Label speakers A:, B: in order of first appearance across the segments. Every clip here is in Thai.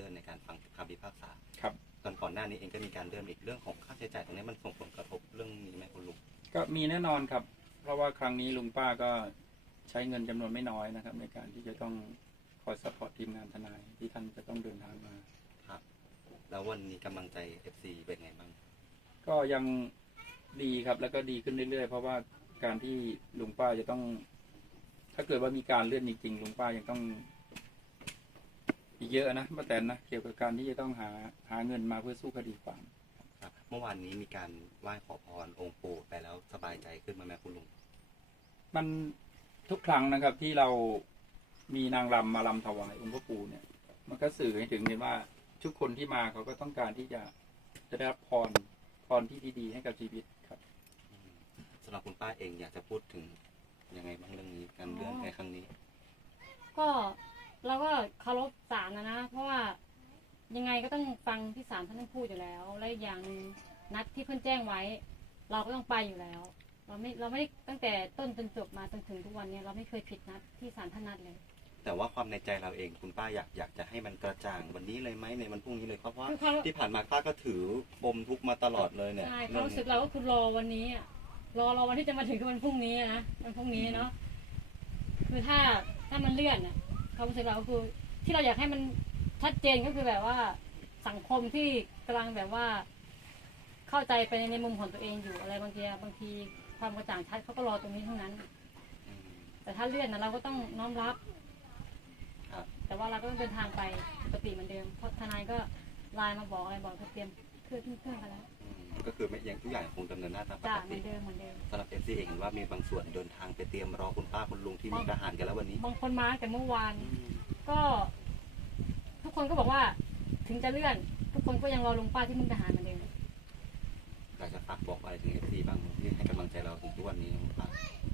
A: ลื่อนในการฟังคำพิพากษา
B: ครับ
A: ก่อนหน้านี้เองก็มีการเลื่อนอีกเรื่องของค่าใช้จ่ายตรงนี้มันส่งผลกระทบเรื่องนี้ไหมคุณลุง
B: ก็มีแน่นอนครับเพราะว่าครั้งนี้ลุงป้าก็ใช้เงินจำนวนไม่น้อยนะครับในการที่จะต้องคอยซัพพอร์ตทีมงานทนายที่ท่านจะต้องเดินทางมา
A: ครับแล้ววันนี้กำลังใจ FC เป็นไงบ้าง
B: ก็ยังดีครับแล้วก็ดีขึ้นเรื่อยๆเพราะว่าการที่ลุงป้าจะต้องถ้าเกิดว่ามีการเลื่อนจริงๆลุงป้ายังต้องอีกเยอะนะป้าแตนนะเกี่ยวกับการที่จะต้องหาเงินมาเพื่อสู้คดีความ
A: ครับเมื่อวานนี้มีการไหว้ขอพรองค์ปู่ไปแล้วสบายใจขึ้นมาไหมคุณลุง
B: มันทุกครั้งนะครับที่เรามีนางรำมาลำถวายองค์พระปู่เนี่ยมันก็สื่อให้ถึงเห็นว่าทุกคนที่มาเขาก็ต้องการที่จะได้รับพรที่ดีๆให้กับชีวิตครับ
A: สำหรับคุณป้าเองอยากจะพูดถึงยังไงบ้างเรื่องนี้การเลื่อนในครั้งนี้
C: ก็เราก็เคารพศาลนะเพราะว่ายังไงก็ต้องฟังที่ศาลท่านพูดอยู่แล้วและอย่างนัดที่เพิ่นแจ้งไว้เราก็ต้องไปอยู่แล้วเราไม่ได้ตั้งแต่ต้นจนจบมาจนถึงทุกวันนี้เราไม่เคยผิดนัดที่ศาลท่านนัดเลย
A: แต่ว่าความในใจเราเองคุณป้าอยากจะให้มันกระจ่างวันนี้เลยไหมในวันพรุ่งนี้เลยเพราะว่าที่ผ่านมาป้าก็ถือปมทุกมาตลอดเลยเนี่ย
C: ใช่ความรู้สึกเราก็คือรอวันนี้รอวันที่จะมาถึงคือวันพรุ่งนี้นะวันพรุ่งนี้เนาะคือถ้ามันเลื่อนความรู้สึกเราก็คือที่เราอยากให้มันชัดเจนก็คือแบบว่าสังคมที่กำลังแบบว่าเข้าใจไปในมุมของตัวเองอยู่อะไรบางทีความกระจ่างชัดเขาก็รอตรงนี้เท่านั้นแต่ถ้าเลื่อนนะเราก็ต้องน้อมรับแต่ว่าเราก็ต้องเดินทางไปปกติเหมือนเดิมเพราะทนายก็ไลน์มาบอกอะไรบอกเขาเตรียมเครื่องกันแล้ว
A: ก็คือไม่ยังทุกอย่างคงดำเนินหน้าตามปกติ
C: เหมือนเดิม
A: สำหรับFCเองเห็นว่ามีบางส่วนเดินทางไปเตรียมรอคุณป้าคุณลุงที่มุกดาหารกันแล้ววันนี้
C: บางคนมาแต่เมื่อวานก็ทุกคนก็บอกว่าถึงจะเลื่อนทุกคนก็ยังรอลุงป้าที่มุกดาหารเหมือนเดิม
A: อยากจะฝากบอกอะไรถึง FC บ้างที่ให้กำลังใจเราถึงทุกวันนี้คุณป้า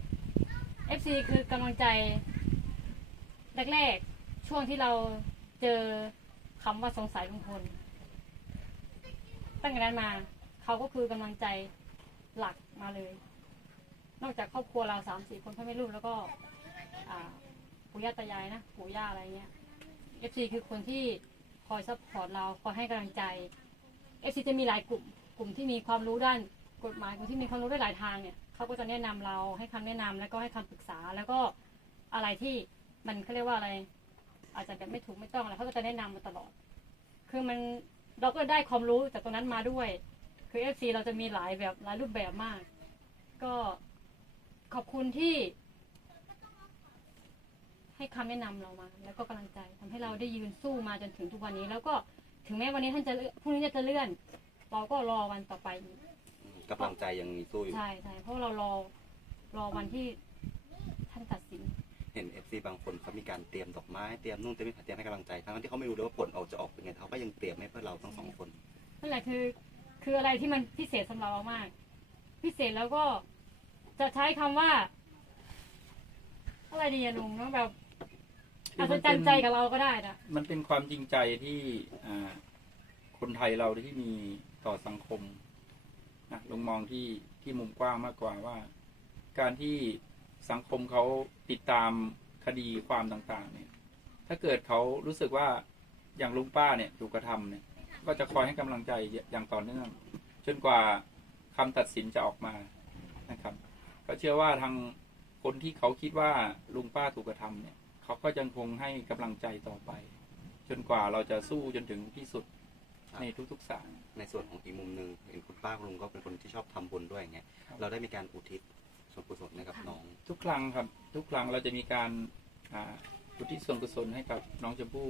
C: FC คือกำลังใจแรกๆช่วงที่เราเจอคำว่าสงสัยลุงพลตั้งแต่นั้นมาเขาก็คือกำลังใจหลักมาเลยนอกจากครอบครัวเรา3-4 คนพ่อแม่ลูกแล้วก็ปู่ย่าตายายนะปู่ย่าอะไรเงี้ย FC คือคนที่คอยซัพพอร์ตเราคอยให้กำลังใจ FC จะมีหลายกลุ่มที่มีความรู้ด้านกฎหมายกลุ่มที่มีความรู้ได้หลายทางเนี่ยเขาก็จะแนะนำเราให้คำแนะนำแล้วก็ให้คำปรึกษาแล้วก็อะไรที่มันเขาเรียกว่าอะไรอาจจะแบบไม่ถูกไม่ต้องอะไรเขาก็จะแนะนำมาตลอดคือเราก็ได้ความรู้จากตรงนั้นมาด้วยคือ FC เราจะมีหลายรูปแบบมากก็ขอบคุณที่ให้คำแนะนำเรามาแล้วก็กำลังใจทำให้เราได้ยืนสู้มาจนถึงทุกวันนี้แล้วก็ถึงแม้วันนี้ท่านจะพรุ่งนี้จะเลื่อนเราก็รอวันต่อไป
A: กำลังใจยังมีสู้อยู่
C: ใช่เพราะเรารอวันที่ท่านตัดสิน
A: เห็น FC บางคนเขามีการเตรียมดอกไม้เตรียมนู่นเตรียมนี่เตรียมให้กำลังใจทั้งที่เขาไม่รู้เลยว่าผลจะออกเป็นไงเขาก็ยังเตรียมให้เพื่อเราทั้ง2 คน
C: นั่นแหละคืออะไรที่มันพิเศษสำหรับเรามากพิเศษแล้วก็จะใช้คำว่าอะไรดีอะลุงเนาะแบบอัศจรรย์ใจกับเราก็ได้นะ
B: มันเป็นความจริงใจที่คนไทยเราที่มีต่อสังคมนะลงมองที่มุมกว้างมากกว่าว่าการที่สังคมเขาติดตามคดีความต่างๆเนี่ยถ้าเกิดเขารู้สึกว่าอย่างลุงป้าเนี่ยถูกกระทำเนี่ยก็จะคอยให้กำลังใจอย่างต่อเนื่องจนกว่าคำตัดสินจะออกมานะครับก็เชื่อว่าทางคนที่เขาคิดว่าลุงป้าถูกกระทำเนี่ยเขาก็ยังคงให้กำลังใจต่อไปจนกว่าเราจะสู้จนถึงที่สุดในทุกๆสาย
A: ในส่วนของอีกมุมนึงเห็นคุณป้าคุณลุงก็เป็นคนที่ชอบทำบุญด้วยไงเราได้มีการอุทิศส่วนกุศลให้กับน้อง
B: ทุกครั้งครับทุกครั้งเราจะมีการอุทิศส่วนกุศลให้กับน้องชมพู่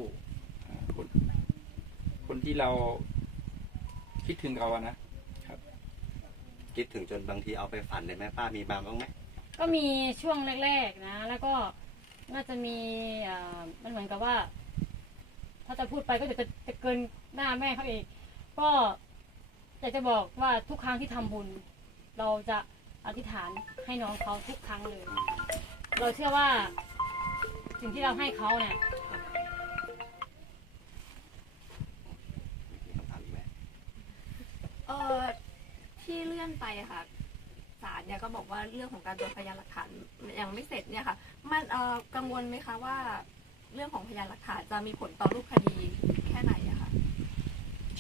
B: คนที่เราคิดถึงเขาอะนะครับ
A: คิดถึงจนบางทีเอาไปฝันเลยไหมป้ามีบ้างไหม
C: ก็มีช่วงแรกๆนะแล้วก็น่าจะมีมันเหมือนกับว่าถ้าจะพูดไปก็จะเกินหน้าแม่เขาเองก็อยากจะบอกว่าทุกครั้งที่ทำบุญเราจะอธิษฐานให้น้องเขาทุกครั้งเลยเราเชื่อว่าสิ่งที่เราให้เขาเนี่ย
D: ที่เลื่อนไปค่ะศาลเนี่ยก็บอกว่าเรื่องของการตรวจพยานหลักฐานยังไม่เสร็จเนี่ยค่ะมันกังวลไหมคะว่าเรื่องของพยานหลักฐานจะมีผลต่อรูปคดีแค่ไหนอะคะ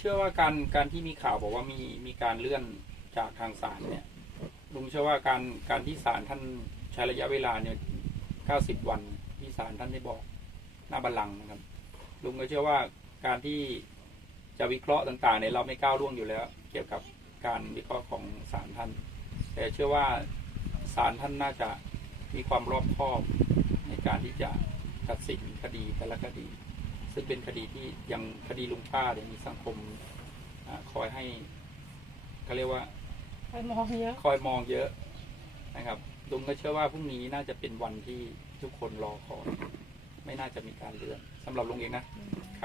B: ชื่อว่าการที่มีข่าวบอกว่ามีการเลื่อนจากทางศาลเนี่ยลุงเชื่อว่าการที่ศาลท่านใช้ระยะเวลาเนี่ย90 วันที่ศาลท่านได้บอกหน้าบัลลังก์นะครับลุงก็เชื่อว่าการที่จะวิเคราะห์ต่างๆเนี่ยเราไม่ก้าวล่วงอยู่แล้ว เกี่ยวกับการวิเคราะห์ของศาลท่าน แต่เชื่อว่าศาลท่านน่าจะมีความรอบคอบในการที่จะตัดสินคดีแต่ละคดี ซึ่งเป็นคดีที่ยังคดีลุงป้าเนี่ยมีสังคมคอยให้เขาเรียกว่า
C: ไปมองเยอะ
B: คอยมองเยอะนะครับลุงก็เชื่อว่าพรุ่งนี้น่าจะเป็นวันที่ทุกคนรอคอยไม่น่าจะมีการเลื่อนสำหรับลุงเองนะครับ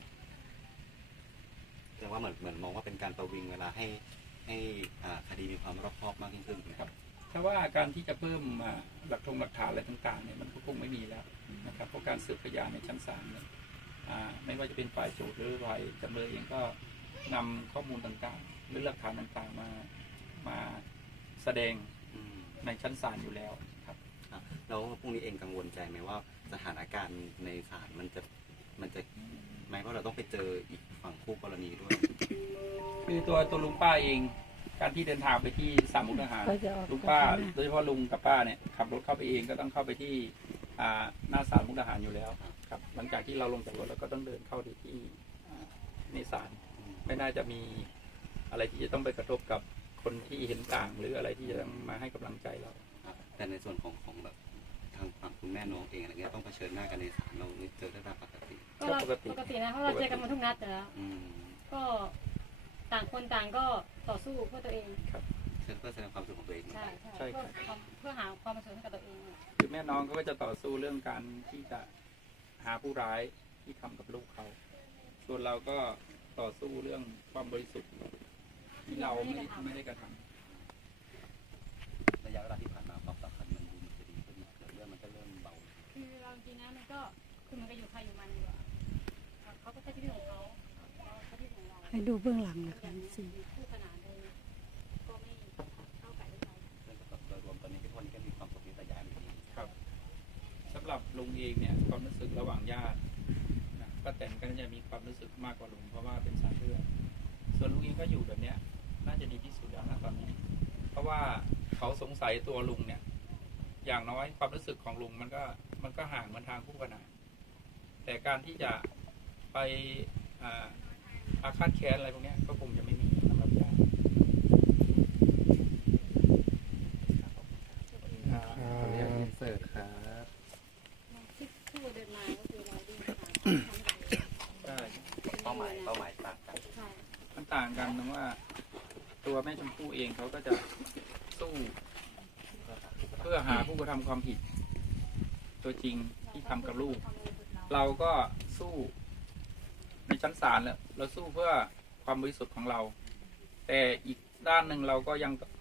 A: แต่ว่าเหมือนมองว่าเป็นการประวิงเวลาให้คดีมีความรอบคอบมากยิ่งขึ้นนะครับ
B: ถ้าว่าการที่จะเพิ่มหลักฐานอะไรต่างๆเนี่ยมันก็คงไม่มีแล้วนะครับเพราะการสืบพยานในชั้นศาลเนี่ยไม่ว่าจะเป็นฝ่ายโจทก์หรือฝ่ายจำเลยเองก็นำข้อมูลต่างๆหรือหลักฐานต่างๆมาแสดงในชั้นศาลอยู่แล้วครับ
A: แล้วพรุ่งนี้เองกังวลใจไหมว่าสถานการณ์ในศาลมันจะไหมว่าเราต้องไปเจออีกฝั่งคู่กรณีด้วย
B: คือตัวลุงป้าเองการที่เดินทางไปที่ศาลมุกดาหารลุงป้าโดยเฉพาะลุงกับป้าเนี่ยขับรถเข้าไปเองก็ต้องเข้าไปที่หน้าศาลมุกดาหารอยู่แล้วครับหลังจากที่เราลงจากรถแล้วก็ต้องเดินเข้าที่ในศาลไม่น่าจะมีอะไรที่จะต้องไปกระทบกับคนที่เห็นต่างหรืออะไรที่จะมาให้กำลังใจเรา
A: แต่ในส่วนของแบบทางฝั่งคุณแม่น้องเองอะไรเงี้ยต้องเผชิญหน้ากันในศาลเราเจอได้ตามปกติ
C: ก็เราปกตินะเพราะเราเจอกันมาทุกนัดอยู่แล้วก็ต่างคนต่างก็ต่อสู้เพื่อตัวเอง
A: เพื่อแสดงความสุขของตัวเอง
C: ใช่เพื่อหาความสุขให้กับตัวเอง
B: คือแม่น้องเขาก็จะต่อสู้เรื่องการที่จะหาผู้ร้ายที่ทำกับลูกเขาส่วนเราก็ต่อสู้เรื่องความบริสุทธิ์ที่เราไม่ได้กระทำ
A: ระยะเวลาที่ผ่านมาความสัมพันธ์มันดูเหมือนจะดีขึ้นเกิดเรื่องมันก็เริ่มเบา
C: คือเราจริงนะมันก็คือมันก็อยู่ใครอยู่มันอยู่เขาก็ใช้ชีวิตของเขาเราใช้ชีวิตของเรา
E: ให้ดูเบื้องหลังนะคะสิ
C: คู่ขนานเลยก็ไม่เข้าไก่ด้วยกัน
A: เรื่องกับโดยรวมตอนนี้ทุกคนก็มีความสุขมีแต่ย้ายมาที่นี่
B: ครับสำหรับลุงเองเนี่ยความรู้สึกระหว่างญาตินะป้าแตนก็จะมีความรู้สึกมากกว่าลุงเพราะว่าเป็นสายเลือดส่วนลุงเองก็อยู่แบบเนี้ยน่าจะดีที่สุดแล้วนะตอนนี้ เพราะว่าเขาสงสัยตัวลุงเนี่ยอย่างน้อยความรู้สึกของลุงมันก็ห่างเหมือนทางคู่ขนานแต่การที่จะไปอาฆาตแค้นอะไรพวกนี้ก็คงจะไม่มีสำหรับญาติ
A: ขออนุญาตอินเสิร์ตครับ
C: ที่คู่เดินมาก็คือเราดีค่ะ
B: ใช่
A: เป้าหมายต่างกัน
C: ใช่
B: มันต่างกันตรงว่าตัวแม่ชมพู่เองเขาก็จะสู้เพื่อหาผู้กระทำความผิด ตัวจริงที่ทำกับลูก เราก็สู้ในชั้นศาลแล้วเราสู้เพื่อความบริสุทธิ์ของเรา แต่อีกด้านหนึ่งเราก็ยัง